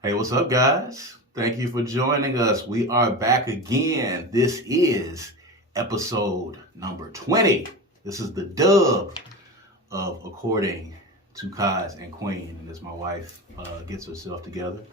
Hey, what's up, guys? Thank you for joining us. We are back again. This is episode number 20. This is the dub of According to Kaz and Queen. And as my wife gets herself together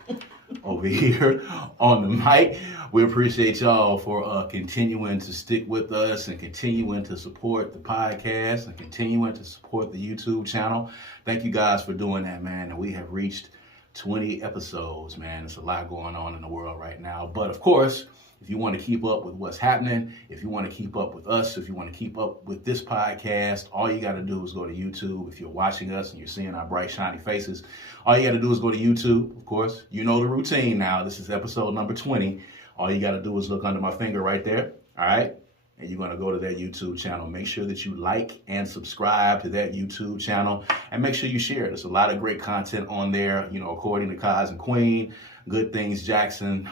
over here on the mic, we appreciate y'all for continuing to stick with us and continuing to support the podcast and continuing to support the YouTube channel. Thank you guys for doing that, man. And we have reached 20 episodes, man. There's a lot going on in the world right now. But of course, if you want to keep up with what's happening, if you want to keep up with us, if you want to keep up with this podcast, all you got to do is go to YouTube. If you're watching us and you're seeing our bright, shiny faces, all you got to do is go to YouTube. Of course, you know the routine now. This is episode number 20. All you got to do is look under my finger right there. All right. And you're going to go to that YouTube channel. Make sure that you like and subscribe to that YouTube channel. And make sure you share it. There's a lot of great content on there, you know, according to Kaz and Queen, Good Things Jackson.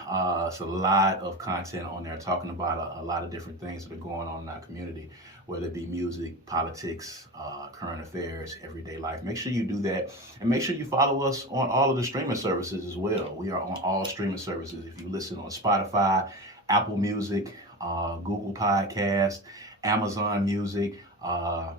It's a lot of content on there talking about a lot of different things that are going on in our community, whether it be music, politics, current affairs, everyday life. Make sure you do that. And make sure you follow us on all of the streaming services as well. We are on all streaming services. If you listen on Spotify, Apple Music, Google Podcast, Amazon Music.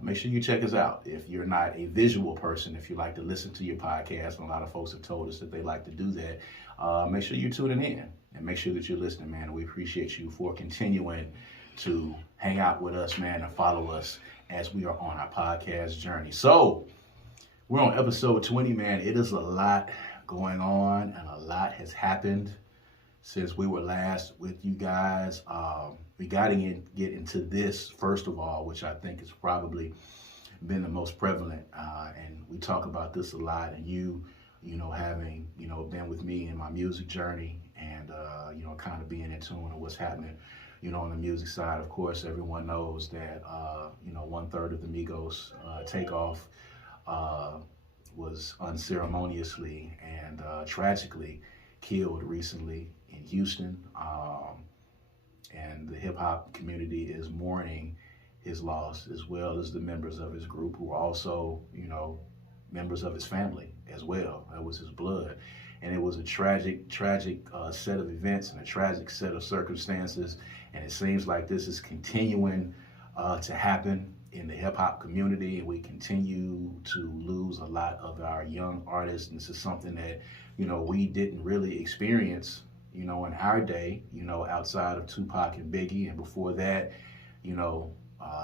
Make sure you check us out. If you're not a visual person, if you like to listen to your podcast, and a lot of folks have told us that they like to do that, make sure you're tuning in and make sure that you're listening, man. We appreciate you for continuing to hang out with us, man, and follow us as we are on our podcast journey. So we're on episode 20, man. It is a lot going on and a lot has happened since we were last with you guys. We got to get into this first of all, which I think has probably been the most prevalent. And we talk about this a lot. And you know, having, you know, been with me in my music journey and, you know, kind of being in tune with what's happening, you know, on the music side. Of course, everyone knows that, you know, 1/3 of the Migos Takeoff was unceremoniously and tragically killed recently in Houston, and the hip hop community is mourning his loss, as well as the members of his group who are also, you know, members of his family as well. That was his blood, and it was a tragic set of events and a tragic set of circumstances. And it seems like this is continuing to happen in the hip hop community, and we continue to lose a lot of our young artists. And this is something that, you know, we didn't really experience, you know, in our day, you know, outside of Tupac and Biggie. And before that, you know,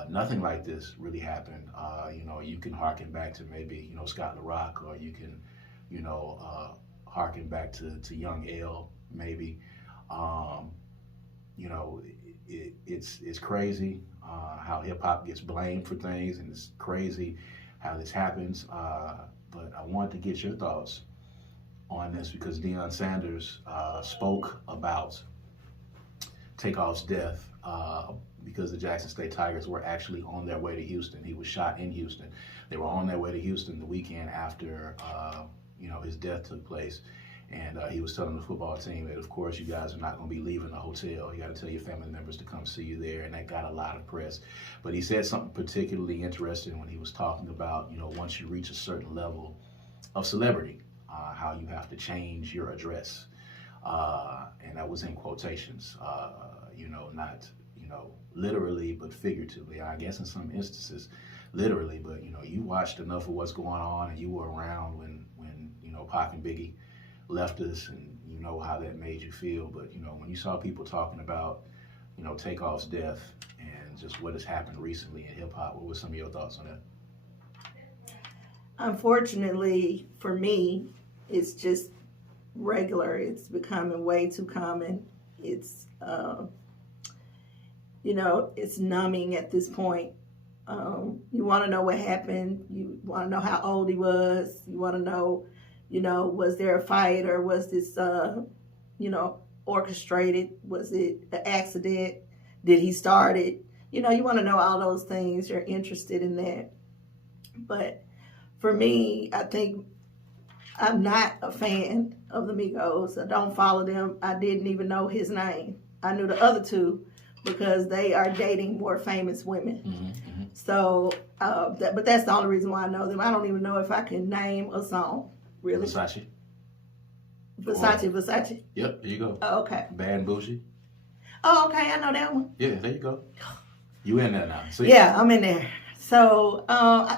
nothing like this really happened. You know, you can harken back to maybe, you know, Scott LaRock, or you can, you know, harken back to Young L, maybe. You know, it's crazy how hip hop gets blamed for things, and it's crazy how this happens. But I wanted to get your thoughts on this because Deion Sanders spoke about Takeoff's death because the Jackson State Tigers were actually on their way to Houston. He was shot in Houston. They were on their way to Houston the weekend after, you know, his death took place. And he was telling the football team that, of course, you guys are not going to be leaving the hotel. You got to tell your family members to come see you there. And that got a lot of press. But he said something particularly interesting when he was talking about, you know, once you reach a certain level of celebrity, how you have to change your address. And that was in quotations, you know, not, you know, literally, but figuratively. I guess in some instances, literally. But, you know, you watched enough of what's going on, and you were around when you know, Pac and Biggie left us, and you know how that made you feel. But, you know, when you saw people talking about, you know, Takeoff's death and just what has happened recently in hip hop, what were some of your thoughts on that? Unfortunately for me, it's just regular. It's becoming way too common. It's, you know, it's numbing at this point. You want to know what happened. You want to know how old he was. You want to know, you know, was there a fight, or was this, you know, orchestrated? Was it an accident? Did he start it? You know, you want to know all those things. You're interested in that. But for me, I think I'm not a fan of the Migos. I don't follow them. I didn't even know his name. I knew the other two because they are dating more famous women. Mm-hmm. So, but that's the only reason why I know them. I don't even know if I can name a song, really. Versace? Versace. Yep, there you go. Oh, okay. Bad and Bougie. Oh, okay. I know that one. Yeah, there you go. You in there now? See? Yeah, I'm in there. So,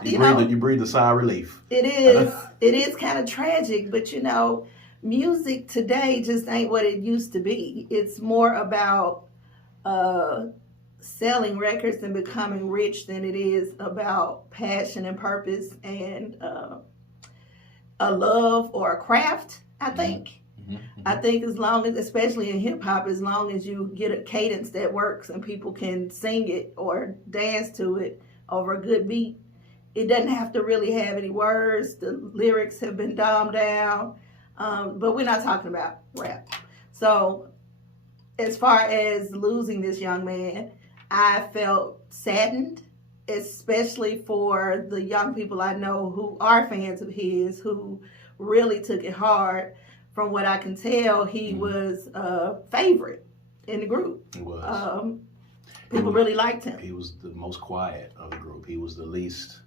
you breathe a sigh of relief. It is. It is kind of tragic, but music today just ain't what it used to be. It's more about selling records and becoming rich than it is about passion and purpose and a love or a craft, I think. Mm-hmm, mm-hmm. I think as long as, especially in hip hop, as long as you get a cadence that works and people can sing it or dance to it over a good beat, it doesn't have to really have any words. The lyrics have been dumbed down, but we're not talking about rap. So as far as losing this young man, I felt saddened, especially for the young people I know who are fans of his, who really took it hard. From what I can tell, he was a favorite in the group. He was. People really liked him. He was the most quiet of the group. He was the least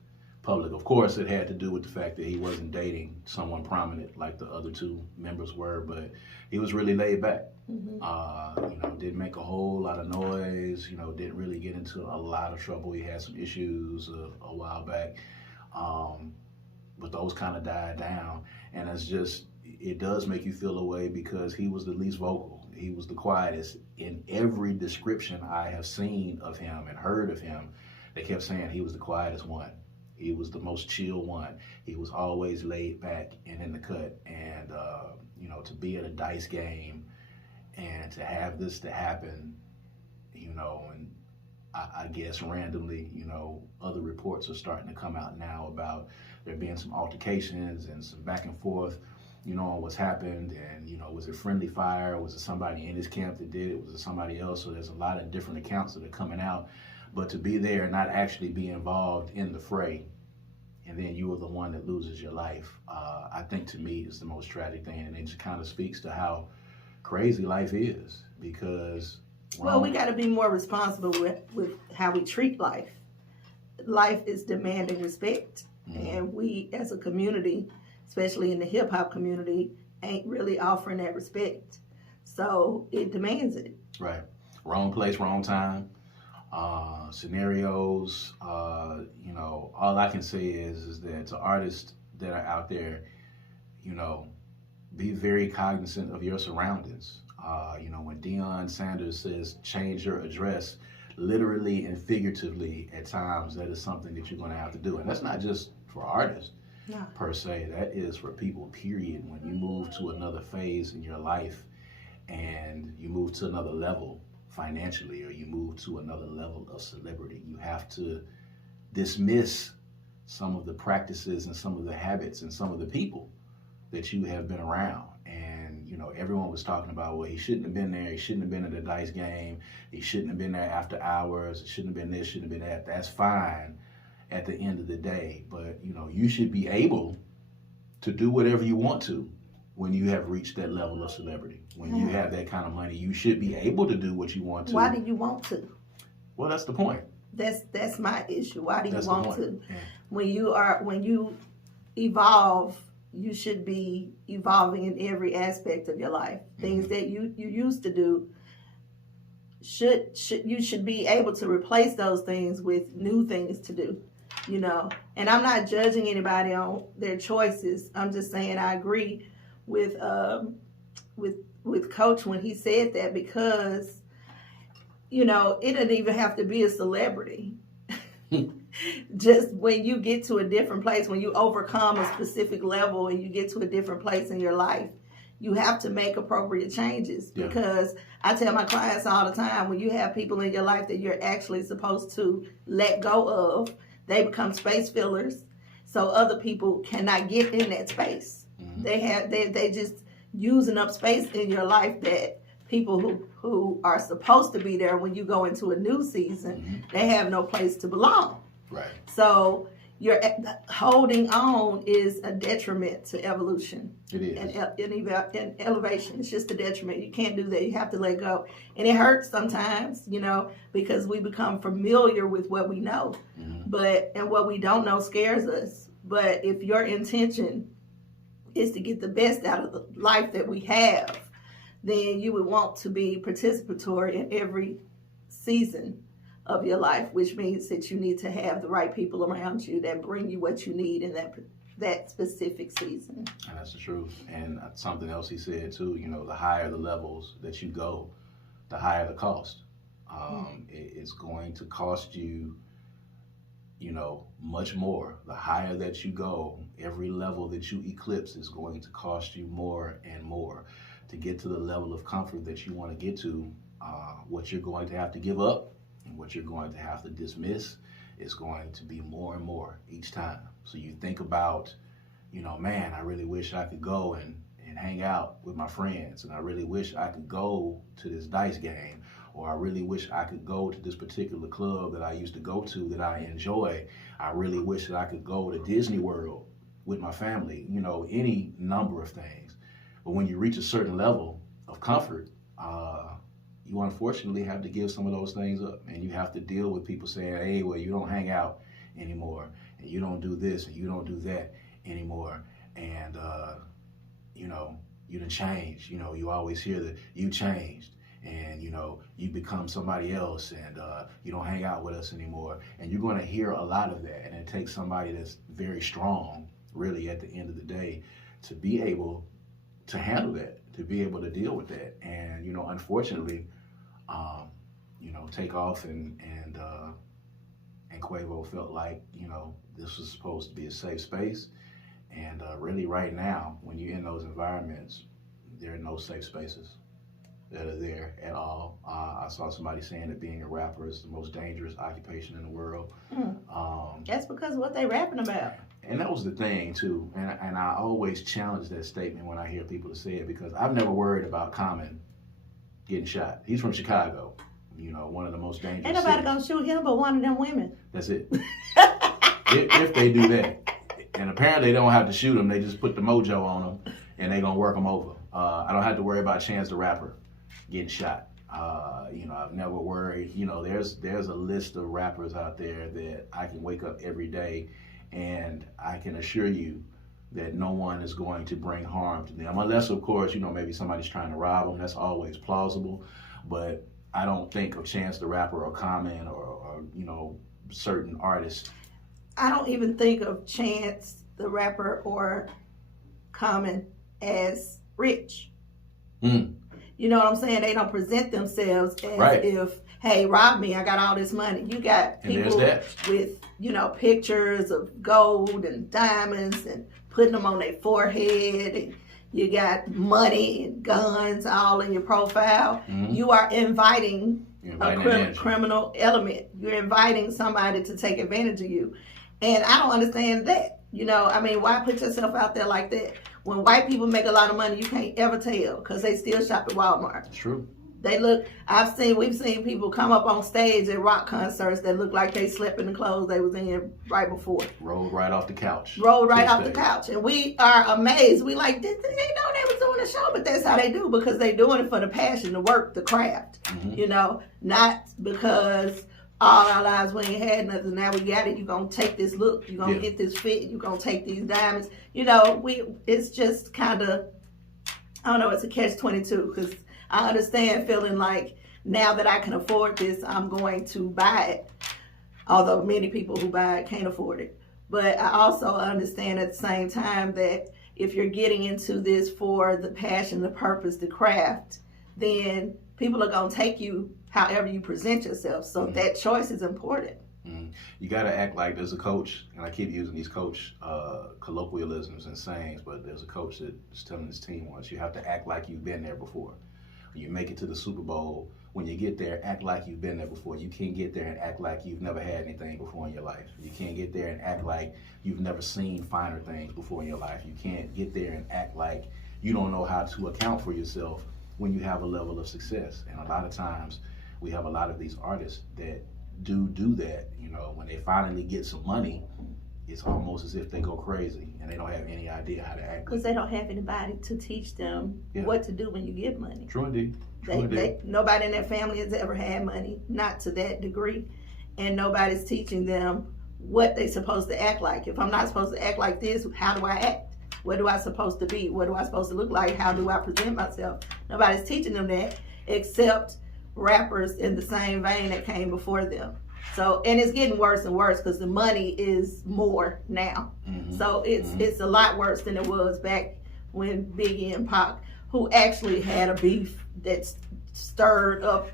public. Of course, it had to do with the fact that he wasn't dating someone prominent like the other two members were, but he was really laid back. Mm-hmm. Didn't make a whole lot of noise, didn't really get into a lot of trouble. He had some issues a while back, but those kind of died down. And it does make you feel a way because he was the least vocal. He was the quietest. In every description I have seen of him and heard of him, they kept saying he was the quietest one. He was the most chill one. He was always laid back and in the cut. And, to be at a dice game and to have this to happen, and I guess randomly, other reports are starting to come out now about there being some altercations and some back and forth, on what's happened. And, was it friendly fire? Was it somebody in his camp that did it? Was it somebody else? So there's a lot of different accounts that are coming out. But to be there and not actually be involved in the fray, and then you are the one that loses your life, I think to me is the most tragic thing. And it just kind of speaks to how crazy life is because... Well, we got to be more responsible with how we treat life. Life is demanding respect. Mm-hmm. And we as a community, especially in the hip hop community, ain't really offering that respect. So it demands it. Right. Wrong place, wrong time. Scenarios, all I can say is that to artists that are out there, be very cognizant of your surroundings. When Deion Sanders says change your address, literally and figuratively at times, that is something that you're going to have to do. And that's not just for artists per se. That is for people, period. When you move to another phase in your life and you move to another level financially, or you move to another level of celebrity, you have to dismiss some of the practices and some of the habits and some of the people that you have been around. And everyone was talking about, well, he shouldn't have been there, he shouldn't have been at the dice game, he shouldn't have been there after hours, it shouldn't have been this, shouldn't have been that. That's fine at the end of the day, but you should be able to do whatever you want to when you have reached that level of celebrity. When you have that kind of money, you should be able to do what you want to. Why do you want to? Well, that's the point. That's my issue. Why do you want to? Yeah. When you evolve, you should be evolving in every aspect of your life. Things that you used to do, you should be able to replace those things with new things to do. And I'm not judging anybody on their choices. I'm just saying I agree with Coach when he said that, because it doesn't even have to be a celebrity. Just when you get to a different place, when you overcome a specific level and you get to a different place in your life, you have to make appropriate changes. Yeah. Because I tell my clients all the time, when you have people in your life that you're actually supposed to let go of, they become space fillers, so other people cannot get in that space. Mm-hmm. They just using up space in your life that people who are supposed to be there when you go into a new season, they have no place to belong. Right. So your holding on is a detriment to evolution. It is. And elevation. It's just a detriment. You can't do that. You have to let go. And it hurts sometimes, because we become familiar with what we know. Mm-hmm. And what we don't know scares us. But if your intention is to get the best out of the life that we have, then you would want to be participatory in every season of your life, which means that you need to have the right people around you that bring you what you need in that specific season. And that's the truth. And something else he said too, the higher the levels that you go, the higher the cost. It's going to cost you, much more. The higher that you go, every level that you eclipse is going to cost you more and more. To get to the level of comfort that you want to get to, what you're going to have to give up and what you're going to have to dismiss is going to be more and more each time. So you think about, man, I really wish I could go and hang out with my friends, and I really wish I could go to this dice game, or I really wish I could go to this particular club that I used to go to that I enjoy. I really wish that I could go to Disney World with my family, any number of things. But when you reach a certain level of comfort, you unfortunately have to give some of those things up, and you have to deal with people saying, hey, well, you don't hang out anymore, and you don't do this, and you don't do that anymore, and you done changed. You always hear that you changed, and you become somebody else, and you don't hang out with us anymore. And you're going to hear a lot of that, and it takes somebody that's very strong, really, at the end of the day, to be able to handle that, to be able to deal with that. And unfortunately, Takeoff and Quavo felt like this was supposed to be a safe space. And really, right now, when you're in those environments, there are no safe spaces that are there at all. I saw somebody saying that being a rapper is the most dangerous occupation in the world. That's because of what they rapping about. And that was the thing, too. And I always challenge that statement when I hear people say it, because I've never worried about Common getting shot. He's from Chicago, one of the most dangerous Ain't nobody cities. gonna shoot him but one of them women. That's it. if they do that. And apparently they don't have to shoot him. They just put the mojo on him, and they're going to work him over. I don't have to worry about Chance the Rapper getting shot. I've never worried. There's a list of rappers out there that I can wake up every day, and I can assure you that no one is going to bring harm to them. Unless, of course, maybe somebody's trying to rob them. That's always plausible. But I don't think of Chance the Rapper or Common or certain artists. I don't even think of Chance the Rapper or Common as rich. You know what I'm saying? They don't present themselves as if, hey, rob me, I got all this money. You got people with, pictures of gold and diamonds and putting them on their forehead. And you got money and guns all in your profile. You are inviting a criminal element. You're inviting somebody to take advantage of you. And I don't understand that. Why put yourself out there like that? When white people make a lot of money, you can't ever tell because they still shop at Walmart. It's true. We've seen people come up on stage at rock concerts that look like they slept in the clothes they was in right before. Rolled right off the couch. And we are amazed. We like, they know they was doing a show, but that's how they do, because they doing it for the passion, the work, the craft. Not because all our lives we ain't had nothing, now we got it, you gonna take this look, you gonna get this fit, you gonna take these diamonds. It's just kind of, I don't know, it's a catch-22, because I understand feeling like now that I can afford this, I'm going to buy it. Although many people who buy it can't afford it. But I also understand at the same time that if you're getting into this for the passion, the purpose, the craft, then people are going to take you however you present yourself. So that choice is important. You got to act like there's a coach, and I keep using these coach colloquialisms and sayings, but there's a coach that was telling his team once, you have to act like you've been there before. When you make it to the Super Bowl, when you get there, act like you've been there before. You can't get there and act like you've never had anything before in your life. You can't get there and act like you've never seen finer things before in your life. You can't get there and act like you don't know how to account for yourself when you have a level of success. And a lot of times, we have a lot of these artists that do that. When they finally get some money, it's almost as if they go crazy and they don't have any idea how to act. Because they don't have anybody to teach them what to do when you get money. True indeed. Nobody in their family has ever had money, not to that degree. And nobody's teaching them what they're supposed to act like. If I'm not supposed to act like this, how do I act? What do I supposed to be? What do I supposed to look like? How do I present myself? Nobody's teaching them that except rappers in the same vein that came before them. So, and it's getting worse and worse because the money is more now. So it's a lot worse than it was back when Biggie and Pac, who actually had a beef that stirred up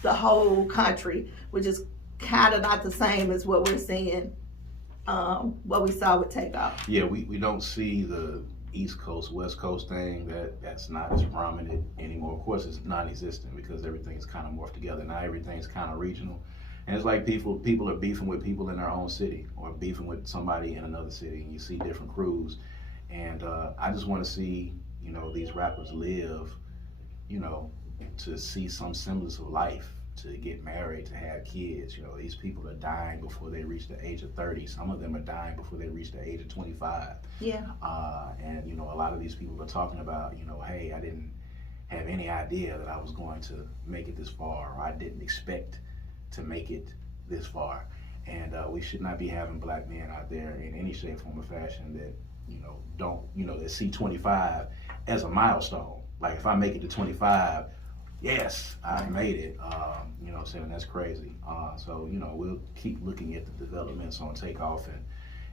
the whole country, which is kind of not the same as what we're seeing, what we saw with Takeoff. Yeah, we don't see the East Coast, West Coast thing. That's not as prominent anymore. Of course, it's non-existent because everything's kind of morphed together. Now everything's kind of regional. And it's like people are beefing with people in their own city or beefing with somebody in another city, and you see different crews. And I just want to see, these rappers live, to see some semblance of life, to get married, to have kids. These people are dying before they reach the age of 30. Some of them are dying before they reach the age of 25. Yeah. And, a lot of these people are talking about, hey, I didn't have any idea that I was going to make it this far, or I didn't expect to make it this far. And we should not be having black men out there in any shape, form, or fashion that that see 25 as a milestone. Like if I make it to 25, yes, I made it. I'm saying that's crazy. So we'll keep looking at the developments on Takeoff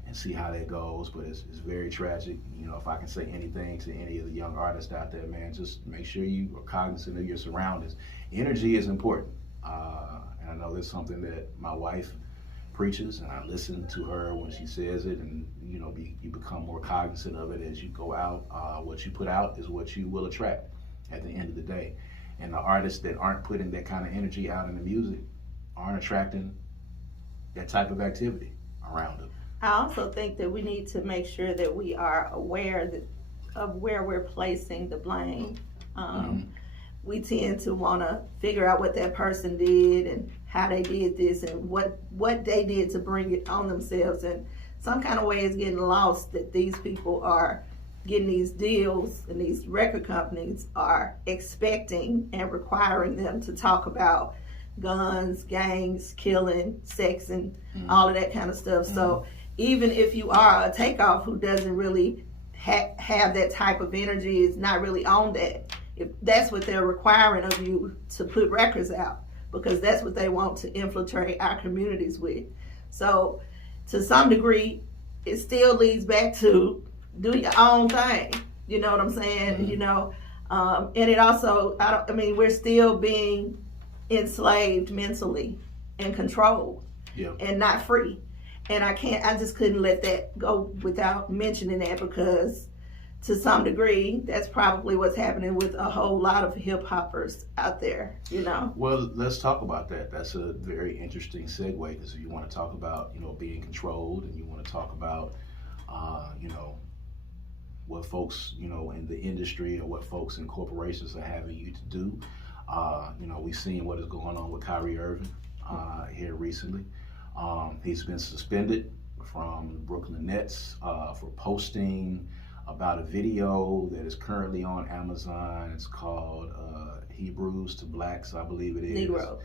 and see how that goes. But it's very tragic. If I can say anything to any of the young artists out there, man, just make sure you are cognizant of your surroundings. Energy is important. And I know that's something that my wife preaches, and I listen to her when she says it, and you become more cognizant of it as you go out. What you put out is what you will attract at the end of the day. And the artists that aren't putting that kind of energy out in the music aren't attracting that type of activity around them. I also think that we need to make sure that we are aware of where we're placing the blame. We tend to want to figure out what that person did and how they did this and what they did to bring it on themselves. And some kind of way is getting lost that these people are getting these deals and these record companies are expecting and requiring them to talk about guns, gangs, killing, sex, and all of that kind of stuff. So even if you are a Takeoff who doesn't really have that type of energy, is not really on that, if that's what they're requiring of you to put records out, because that's what they want to infiltrate our communities with. So to some degree, it still leads back to do your own thing. You know what I'm saying? And it also, we're still being enslaved mentally and controlled and not free. And I just couldn't let that go without mentioning that, because to some degree, that's probably what's happening with a whole lot of hip hoppers out there, Well, let's talk about that. That's a very interesting segue, because if you want to talk about, being controlled, and you want to talk about, what folks, in the industry, or what folks in corporations are having you to do. We've seen what is going on with Kyrie Irving here recently. He's been suspended from the Brooklyn Nets for posting about a video that is currently on Amazon. It's called Hebrews to Blacks, I believe it is. Negroes.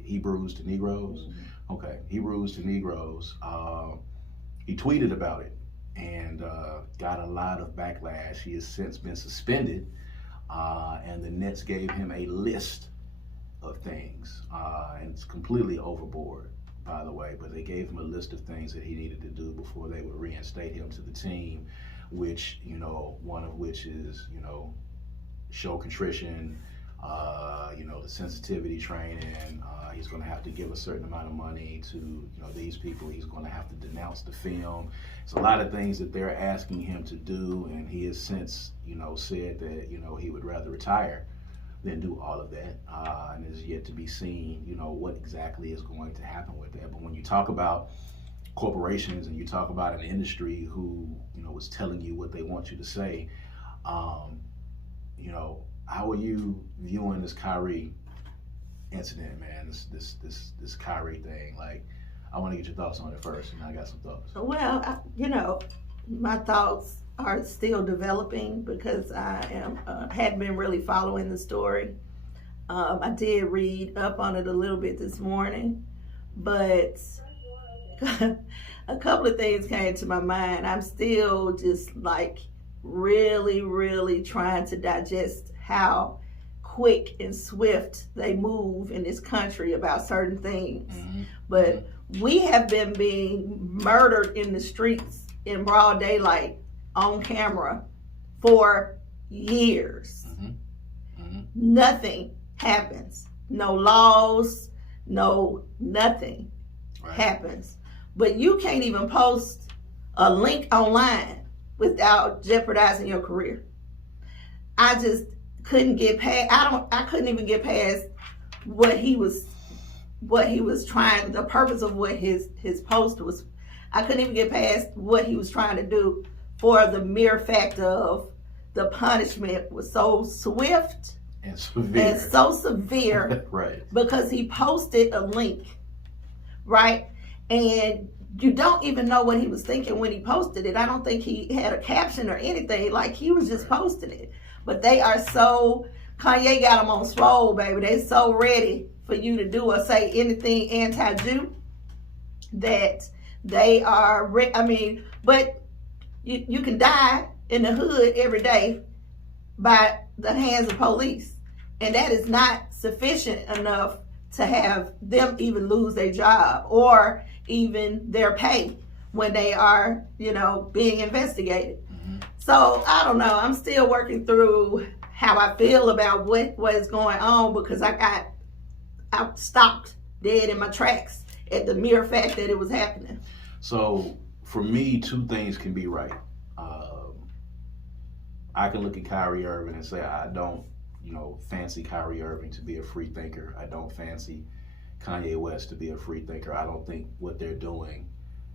Hebrews to Negroes? Okay, Hebrews to Negroes. He tweeted about it and got a lot of backlash. He has since been suspended, and the Nets gave him a list of things, and it's completely overboard, by the way, but they gave him a list of things that he needed to do before they would reinstate him to the team, which, one of which is, show contrition, the sensitivity training. He's going to have to give a certain amount of money to, these people. He's going to have to denounce the film. It's a lot of things that they're asking him to do, and he has since, said that, he would rather retire than do all of that, and is yet to be seen, what exactly is going to happen with that. But when you talk about corporations and you talk about an industry who, is telling you what they want you to say, how are you viewing this Kyrie incident, man? This Kyrie thing. Like, I want to get your thoughts on it first, and I got some thoughts. Well, my thoughts are still developing, because I hadn't been really following the story. I did read up on it a little bit this morning, but a couple of things came to my mind. I'm still just like really, really trying to digest how quick and swift they move in this country about certain things. Mm-hmm. But we have been being murdered in the streets in broad daylight on camera for years. Mm-hmm. Mm-hmm. Nothing happens. No laws, no nothing happens. But you can't even post a link online without jeopardizing your career. I just couldn't get past. I couldn't even get past what he was trying. The purpose of what his post was. I couldn't even get past what he was trying to do, for the mere fact of the punishment was so swift and severe. And so severe. Right. Because he posted a link, right? And you don't even know what he was thinking when he posted it. I don't think he had a caption or anything. Like, he was just posting it. But they are so, Kanye got them on swole, baby. They so ready for you to do or say anything anti-Jew that they are, but you can die in the hood every day by the hands of police. And that is not sufficient enough to have them even lose their job or even their pay when they are, being investigated. Mm-hmm. So I don't know. I'm still working through how I feel about what is going on, because I stopped dead in my tracks at the mere fact that it was happening. So for me, two things can be right. I can look at Kyrie Irving and say, I don't, fancy Kyrie Irving to be a free thinker. I don't fancy Kanye West to be a free thinker. I don't think what they're doing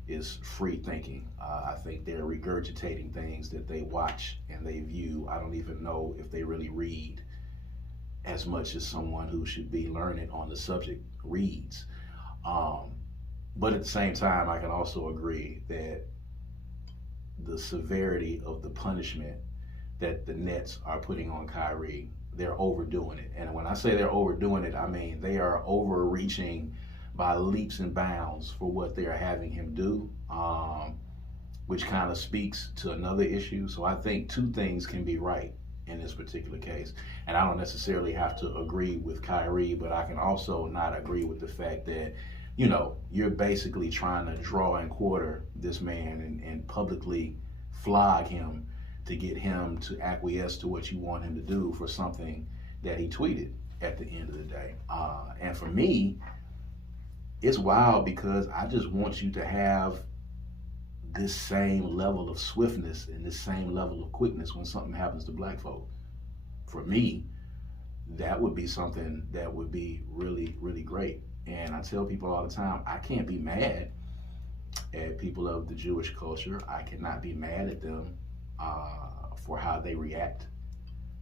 is free thinking. I think they're regurgitating things that they watch and they view. I don't even know if they really read as much as someone who should be learning on the subject reads. But at the same time, I can also agree that the severity of the punishment that the Nets are putting on Kyrie, they're overdoing it. And when I say they're overdoing it, I mean they are overreaching by leaps and bounds for what they are having him do, which kind of speaks to another issue. So I think two things can be right in this particular case. And I don't necessarily have to agree with Kyrie, but I can also not agree with the fact that, you're basically trying to draw and quarter this man and publicly flog him to get him to acquiesce to what you want him to do for something that he tweeted at the end of the day. And for me, it's wild because I just want you to have this same level of swiftness and this same level of quickness when something happens to black folk. For me, that would be something that would be really, really great. And I tell people all the time, I can't be mad at people of the Jewish culture. I cannot be mad at them for how they react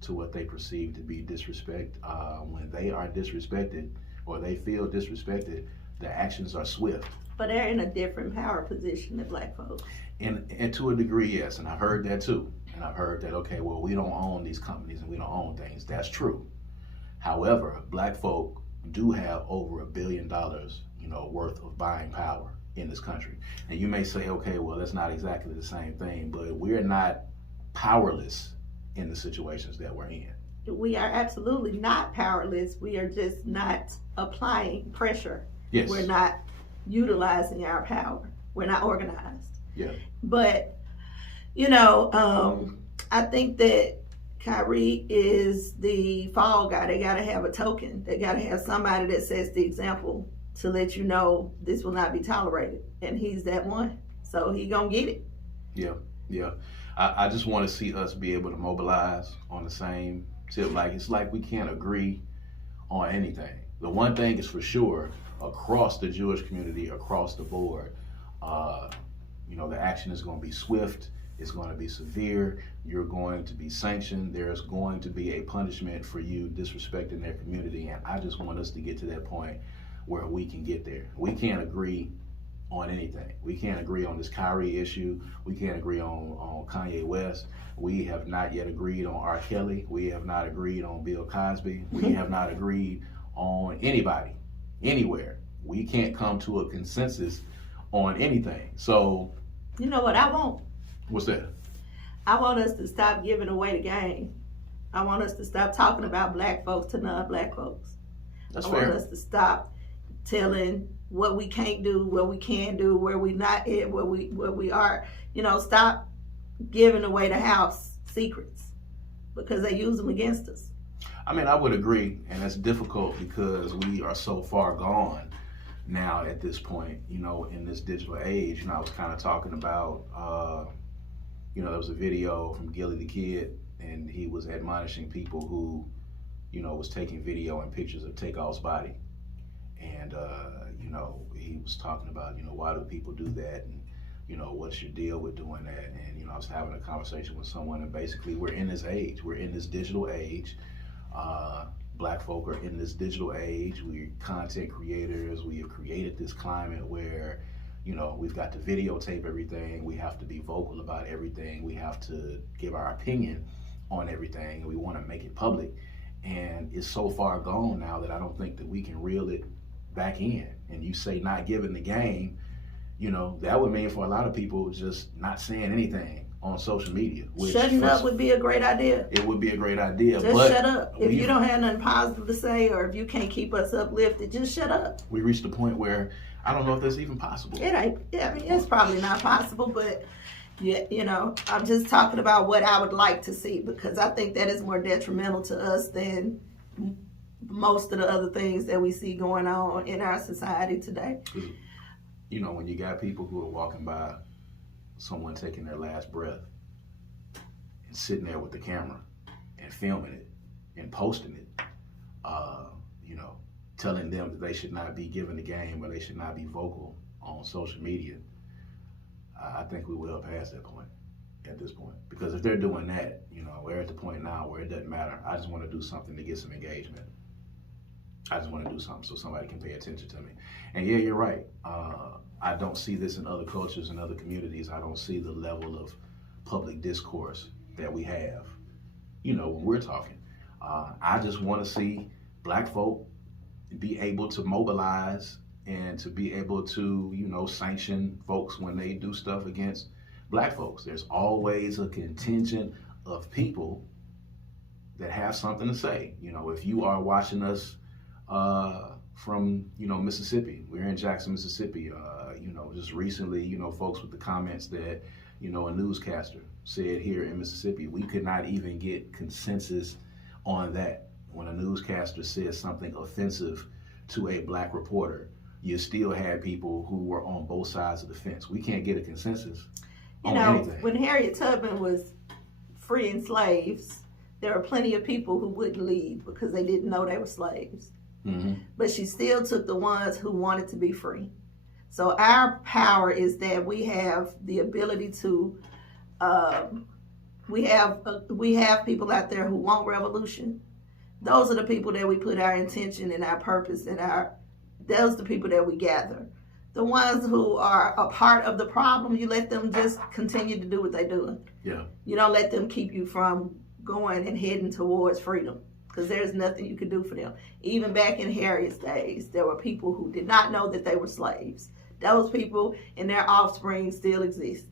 to what they perceive to be disrespect. When they are disrespected or they feel disrespected, the actions are swift. But they're in a different power position than black folks. And to a degree, yes. And I've heard that too. And I've heard that, okay, well, we don't own these companies and we don't own things. That's true. However, black folk do have over $1 billion, worth of buying power in this country. And you may say, okay, well, that's not exactly the same thing, but we're not powerless in the situations that we're in. We are absolutely not powerless. We are just not applying pressure. Yes. We're not utilizing our power. We're not organized. Yeah. But, I think that Kyrie is the fall guy. They got to have a token. They got to have somebody that sets the example to let you know this will not be tolerated. And he's that one. So he gonna get it. Yeah. I just want to see us be able to mobilize on the same tip. It's like we can't agree on anything. The one thing is for sure, across the Jewish community, across the board, the action is going to be swift. It's going to be severe. You're going to be sanctioned. There's going to be a punishment for you disrespecting their community. And I just want us to get to that point where we can get there. We can't agree on anything. We can't agree on this Kyrie issue. We can't agree on Kanye West. We have not yet agreed on R. Kelly. We have not agreed on Bill Cosby. We have not agreed on anybody, anywhere. We can't come to a consensus on anything. So, you know what I want? What's that? I want us to stop giving away the game. I want us to stop talking about black folks to non-black folks. That's I fair. want us to stop telling what we can't do, what we can do, where we not at, where we are. Stop giving away the house secrets because they use them against us. I mean, I would agree, and it's difficult because we are so far gone now at this point, in this digital age. I was kind of talking about, there was a video from Gilly the Kid, and he was admonishing people who, was taking video and pictures of Takeoff's body. And, he was talking about, why do people do that? And, what's your deal with doing that? And, I was having a conversation with someone, and basically we're in this age. We're in this digital age. Black folk are in this digital age. We're content creators. We have created this climate where, we've got to videotape everything. We have to be vocal about everything. We have to give our opinion on everything, and we want to make it public. And it's so far gone now that I don't think that we can reel it back in. And you say not giving the game, that would mean for a lot of people just not saying anything on social media. Shutting up would be a great idea. It would be a great idea. Just shut up. If you don't have nothing positive to say, or if you can't keep us uplifted, just shut up. We reached a point where I don't know if that's even possible. It ain't. I mean, it's probably not possible, but I'm just talking about what I would like to see, because I think that is more detrimental to us than most of the other things that we see going on in our society today. When you got people who are walking by someone taking their last breath and sitting there with the camera and filming it and posting it, telling them that they should not be given the game or they should not be vocal on social media, I think we will pass that point at this point. Because if they're doing that, we're at the point now where it doesn't matter. I just want to do something to get some engagement. I just want to do something so somebody can pay attention to me. And yeah, you're right. I don't see this in other cultures and other communities. I don't see the level of public discourse that we have, when we're talking. I just want to see black folk be able to mobilize and to be able to, sanction folks when they do stuff against black folks. There's always a contingent of people that have something to say. If you are watching us from, Mississippi, we're in Jackson, Mississippi, just recently, folks with the comments that, a newscaster said here in Mississippi, we could not even get consensus on that. When a newscaster says something offensive to a black reporter, you still had people who were on both sides of the fence. We can't get a consensus on anything. When Harriet Tubman was freeing slaves, there were plenty of people who wouldn't leave because they didn't know they were slaves. Mm-hmm. But she still took the ones who wanted to be free. So our power is that we have the ability to, we have people out there who want revolution. Those are the people that we put our intention and our purpose and those are the people that we gather. The ones who are a part of the problem, you let them just continue to do what they're doing. Yeah. You don't let them keep you from going and heading towards freedom, because there's nothing you can do for them. Even back in Harriet's days, there were people who did not know that they were slaves. Those people and their offspring still exist.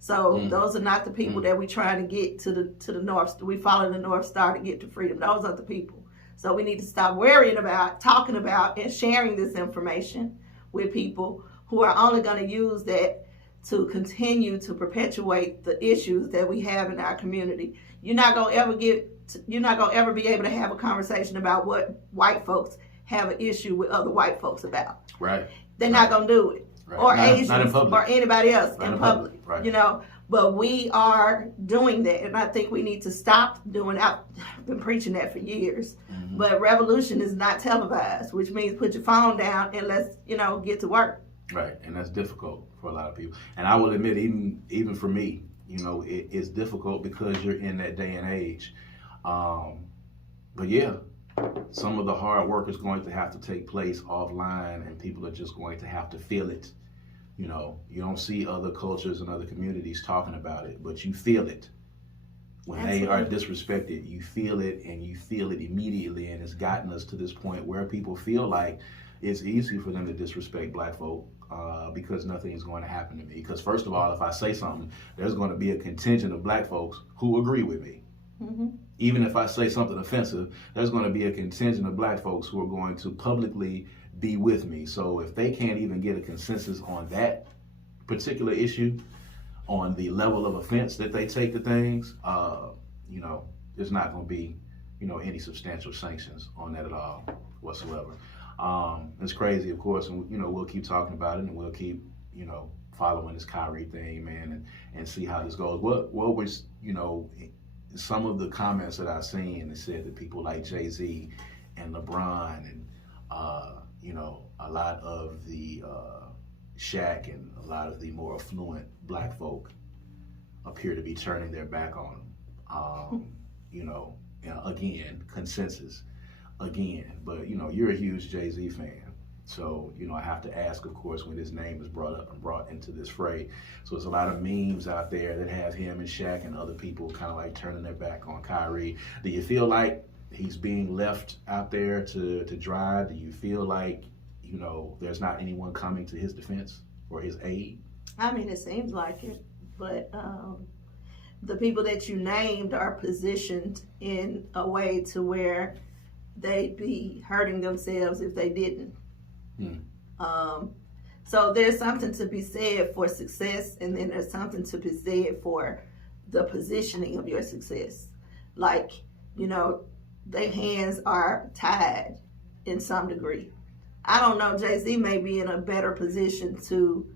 So those are not the people that we try to get to the North. We follow the North Star to get to freedom. Those are the people. So we need to stop worrying about, talking about, and sharing this information with people who are only going to use that to continue to perpetuate the issues that we have in our community. You're not going to ever be able to have a conversation about what white folks have an issue with other white folks about. Right. They're not going to do it. Right. Or not Asians or anybody else in public. Right. But we are doing that, and I think we need to stop doing. I've been preaching that for years. Mm-hmm. But revolution is not televised, which means put your phone down and let's get to work. Right, and that's difficult for a lot of people. And I will admit, even for me, it's difficult because you're in that day and age. But yeah, some of the hard work is going to have to take place offline, and people are just going to have to feel it. You don't see other cultures and other communities talking about it, but you feel it. When they are disrespected, you feel it, and you feel it immediately, and it's gotten us to this point where people feel like it's easy for them to disrespect black folk because nothing is going to happen to me. Because first of all, if I say something, there's going to be a contingent of black folks who agree with me. Mm-hmm. Even if I say something offensive, there's going to be a contingent of black folks who are going to publicly be with me. So if they can't even get a consensus on that particular issue, on the level of offense that they take to things, there's not going to be, any substantial sanctions on that at all whatsoever. It's crazy, of course, and we'll keep talking about it, and we'll keep, following this Kyrie thing, man, and see how this goes. What was, some of the comments that I've seen that said that people like Jay-Z and LeBron and, a lot of the Shaq and a lot of the more affluent black folk appear to be turning their back on him. Again, consensus again. But, you're a huge Jay-Z fan. So, I have to ask, of course, when his name is brought up and brought into this fray. So there's a lot of memes out there that have him and Shaq and other people kind of like turning their back on Kyrie. Do you feel like he's being left out there to dry? Do you feel like, there's not anyone coming to his defense or his aid? I mean, it seems like it, but the people that you named are positioned in a way to where they'd be hurting themselves if they didn't. So there's something to be said for success, and then there's something to be said for the positioning of your success. Like, their hands are tied in some degree. I don't know, Jay-Z may be in a better position to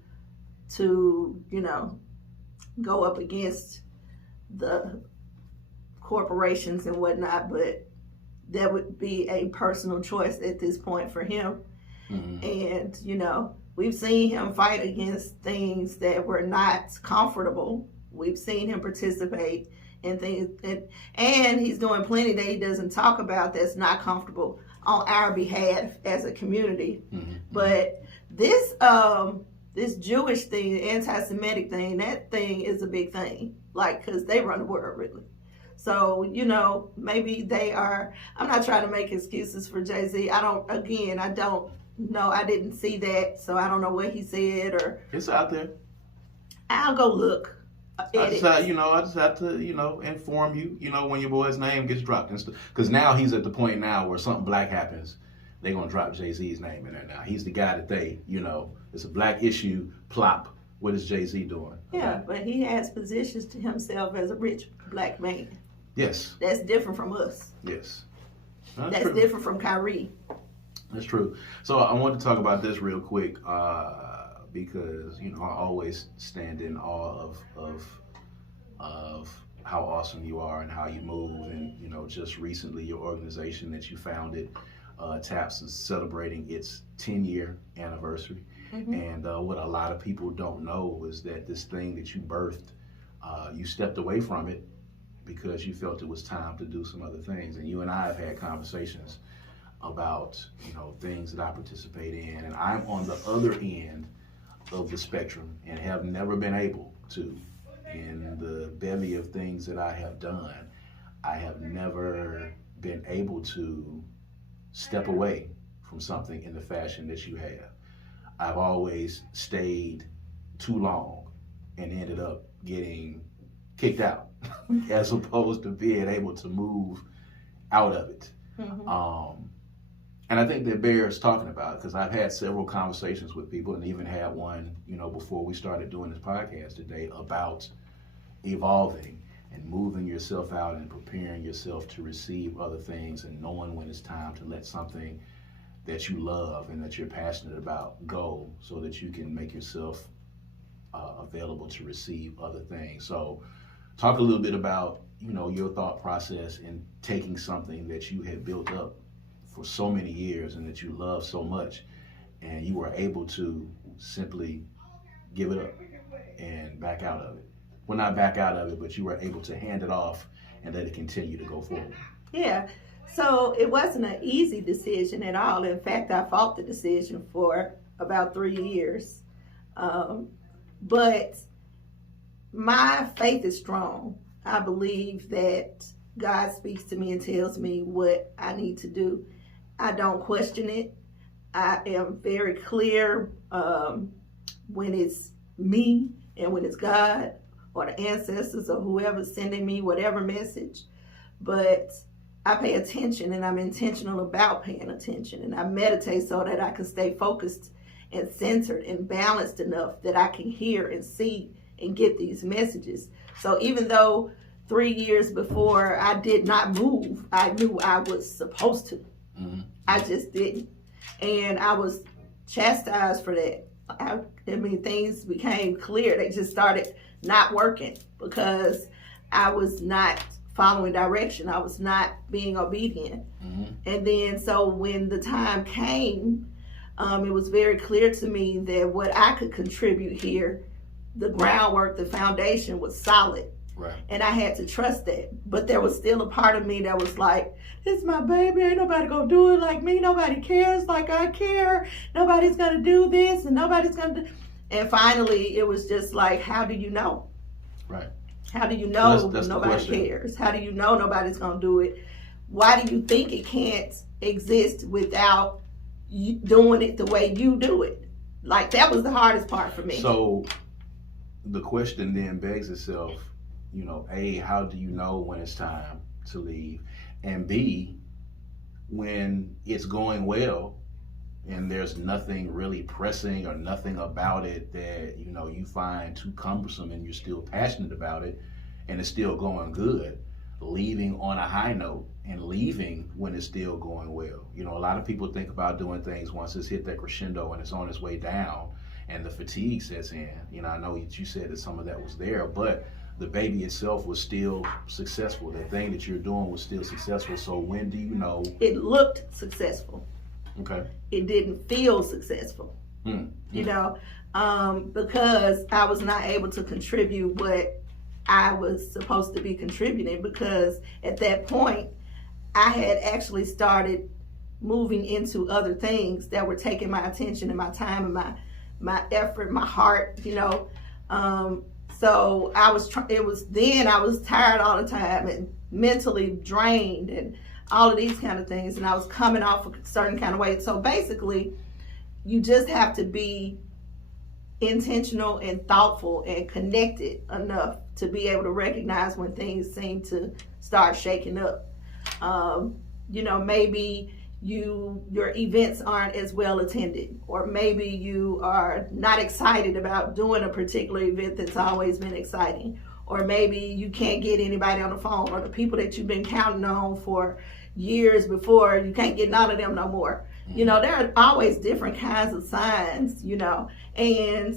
go up against the corporations and whatnot, but that would be a personal choice at this point for him. Mm-hmm. And, we've seen him fight against things that were not comfortable. We've seen him participate in things, and he's doing plenty that he doesn't talk about that's not comfortable on our behalf as a community. Mm-hmm. But this Jewish thing, the anti-Semitic thing, that thing is a big thing, like, because they run the world, really. So, maybe they are, I'm not trying to make excuses for Jay-Z. I don't know. I didn't see that, so I don't know what he said or. It's out there. I'll go look. I just have to, inform you, when your boy's name gets dropped. Because now he's at the point now where something black happens, they're going to drop Jay-Z's name in there now. He's the guy that they, it's a black issue, plop. What is Jay-Z doing? Yeah, but he has positions to himself as a rich black man. Yes. That's different from us. Yes. That's different from Kyrie. That's true. So I want to talk about this real quick because, I always stand in awe of how awesome you are and how you move. And, just recently your organization that you founded, TAPS, is celebrating its 10-year anniversary. Mm-hmm. And what a lot of people don't know is that this thing that you birthed, you stepped away from it because you felt it was time to do some other things. And you and I have had conversations about, things that I participate in. And I'm on the other end of the spectrum and have never been able to. In the bevy of things that I have done, I have never been able to step away from something in the fashion that you have. I've always stayed too long and ended up getting kicked out as opposed to being able to move out of it. Mm-hmm. And I think that bears talking about, because I've had several conversations with people and even had one, before we started doing this podcast today, about evolving and moving yourself out and preparing yourself to receive other things and knowing when it's time to let something that you love and that you're passionate about go so that you can make yourself available to receive other things. So talk a little bit about, your thought process in taking something that you had built up for so many years and that you love so much, and you were able to simply give it up and back out of it. Well, not back out of it, but you were able to hand it off and let it continue to go forward. Yeah. So it wasn't an easy decision at all. In fact, I fought the decision for about 3 years. But my faith is strong. I believe that God speaks to me and tells me what I need to do. I don't question it. I am very clear when it's me and when it's God or the ancestors or whoever's sending me whatever message. But I pay attention, and I'm intentional about paying attention, and I meditate so that I can stay focused and centered and balanced enough that I can hear and see and get these messages. So even though 3 years before I did not move, I knew I was supposed to. Mm-hmm. I just didn't. And I was chastised for that. I mean, things became clear. They just started not working because I was not following direction. I was not being obedient. Mm-hmm. And then so when the time came, it was very clear to me that what I could contribute here, the groundwork, the foundation was solid. Right. And I had to trust that. But there was still a part of me that was like, it's my baby. Ain't nobody gonna do it like me. Nobody cares like I care. Nobody's gonna do this and nobody's gonna do. And finally, it was just like, how do you know? Right. How do you know that's nobody cares? How do you know nobody's gonna do it? Why do you think it can't exist without you doing it the way you do it? Like, that was the hardest part for me. So the question then begs itself, you know, A, how do you know when it's time to leave? And B, when it's going well and there's nothing really pressing or nothing about it that, you know, you find too cumbersome and you're still passionate about it and it's still going good, leaving on a high note and leaving when it's still going well. You know, a lot of people think about doing things once it's hit that crescendo and it's on its way down and the fatigue sets in. You know, I know you said that some of that was there, but the baby itself was still successful. The thing that you're doing was still successful. So when do you know? It looked successful. Okay. It didn't feel successful. You know, because I was not able to contribute what I was supposed to be contributing, because at that point I had actually started moving into other things that were taking my attention and my time and my effort, my heart, you know. So I was tired all the time and mentally drained and all of these kind of things, and I was coming off a certain kind of weight. So basically, you just have to be intentional and thoughtful and connected enough to be able to recognize when things seem to start shaking up. You know, maybe your events aren't as well attended, or maybe you are not excited about doing a particular event that's always been exciting, or maybe you can't get anybody on the phone, or the people that you've been counting on for years before, you can't get none of them no more. You know, there are always different kinds of signs, you know, and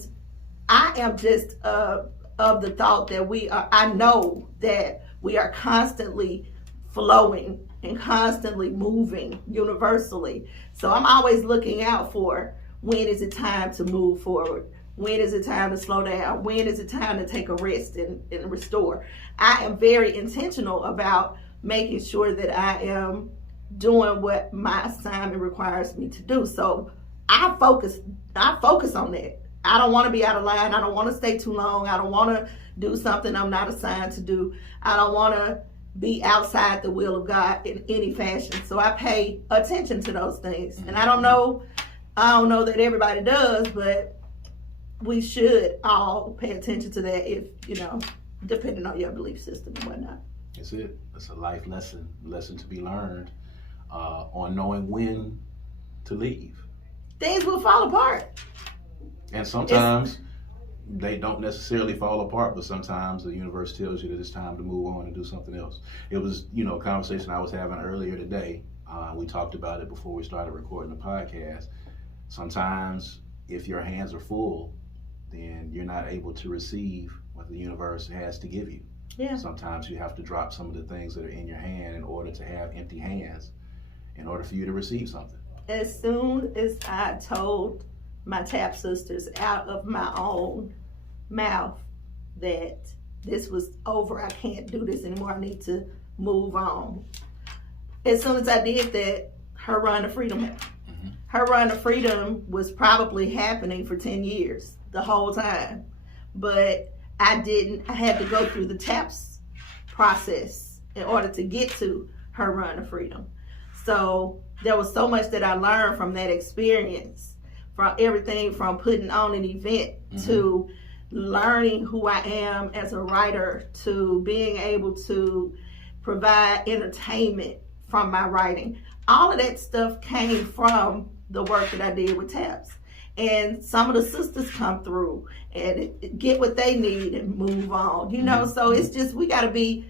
I am just of the thought that I know that we are constantly flowing and constantly moving universally. So I'm always looking out for, when is it time to move forward? When is it time to slow down? When is it time to take a rest and restore? I am very intentional about making sure that I am doing what my assignment requires me to do. So I focus on that. I don't want to be out of line. I don't want to stay too long. I don't want to do something I'm not assigned to do. I don't want to be outside the will of God in any fashion. So I pay attention to those things. And I don't know that everybody does, but we should all pay attention to that, if, you know, depending on your belief system and whatnot. That's it. It's a life lesson to be learned on knowing when to leave. Things will fall apart. And sometimes they don't necessarily fall apart, but sometimes the universe tells you that it's time to move on and do something else. It was, you know, a conversation I was having earlier today. We talked about it before we started recording the podcast. Sometimes if your hands are full, then you're not able to receive what the universe has to give you. Yeah. Sometimes you have to drop some of the things that are in your hand in order to have empty hands, in order for you to receive something. As soon as I told my tap sisters out of my own mouth that this was over, I can't do this anymore, I need to move on. As soon as I did that, her run to freedom happened. Mm-hmm. Her run to freedom was probably happening for 10 years, the whole time. But I had to go through the taps process in order to get to her run of freedom. So there was so much that I learned from that experience, from everything from putting on an event to learning who I am as a writer, to being able to provide entertainment from my writing. All of that stuff came from the work that I did with TAPS. And some of the sisters come through and get what they need and move on, you know. So it's just, we got to be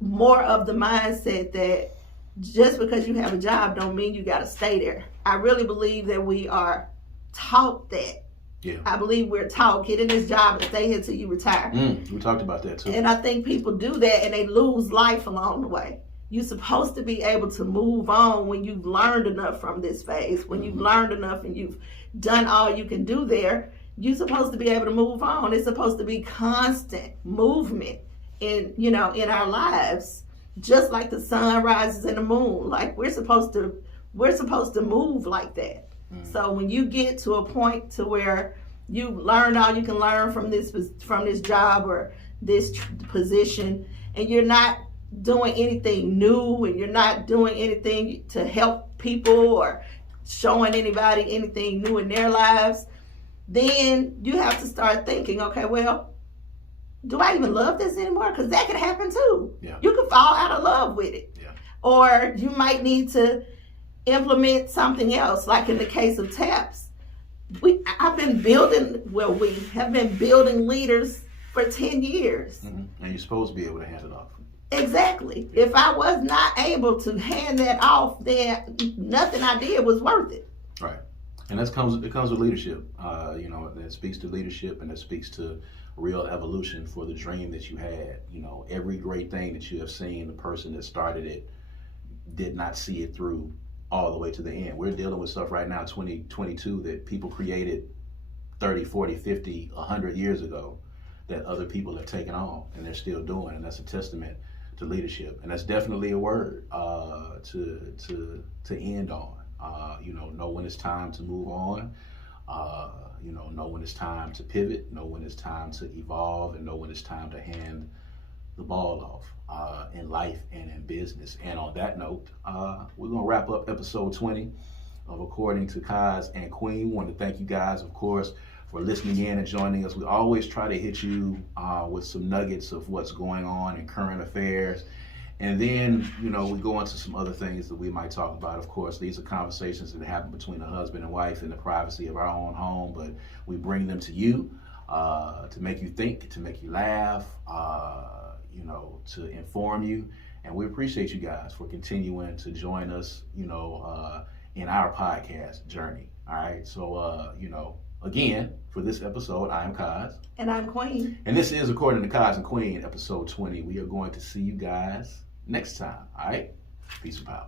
more of the mindset that just because you have a job don't mean you got to stay there. I really believe that we are taught that. Yeah. I believe we're taught, get in this job and stay here till you retire. We talked about that too. And I think people do that and they lose life along the way. You're supposed to be able to move on when you've learned enough from this phase, when you've learned enough and you've done all you can do there. You're supposed to be able to move on. It's supposed to be constant movement in our lives. Just like the sun rises and the moon, like we're supposed to move like that. So when you get to a point to where you learn all you can learn from this job or this position, and you're not doing anything new, and you're not doing anything to help people or showing anybody anything new in their lives, then you have to start thinking, okay, well, do I even love this anymore? Because that could happen too. Yeah. You could fall out of love with it. Yeah. Or you might need to implement something else, like in the case of TAPS. We have been building leaders for 10 years. And you're supposed to be able to hand it off. Exactly. If I was not able to hand that off, then nothing I did was worth it. Right. And it comes with leadership. That speaks to leadership, and that speaks to real evolution for the dream that you had. Every great thing that you have seen, the person that started it did not see it through all the way to the end. We're dealing with stuff right now, 2022, that people created 30, 40, 50, 100 years ago that other people have taken on and they're still doing. And that's a testament to leadership. And that's definitely a word to end on. Know when it's time to move on. Know when it's time to pivot, know when it's time to evolve, and know when it's time to hand the ball off in life and in business. And on that note, we're going to wrap up episode 20 of According to Kaz and Queen. We want to thank you guys, of course, for listening in and joining us. We always try to hit you with some nuggets of what's going on in current affairs. And then, we go into some other things that we might talk about. Of course, these are conversations that happen between a husband and wife in the privacy of our own home, but we bring them to you to make you think, to make you laugh, to inform you. And we appreciate you guys for continuing to join us, in our podcast journey. All right. So, again, for this episode, I am Kaz. And I'm Queen. And this is According to Kaz and Queen, episode 20. We are going to see you guys next time. All right? Peace and power.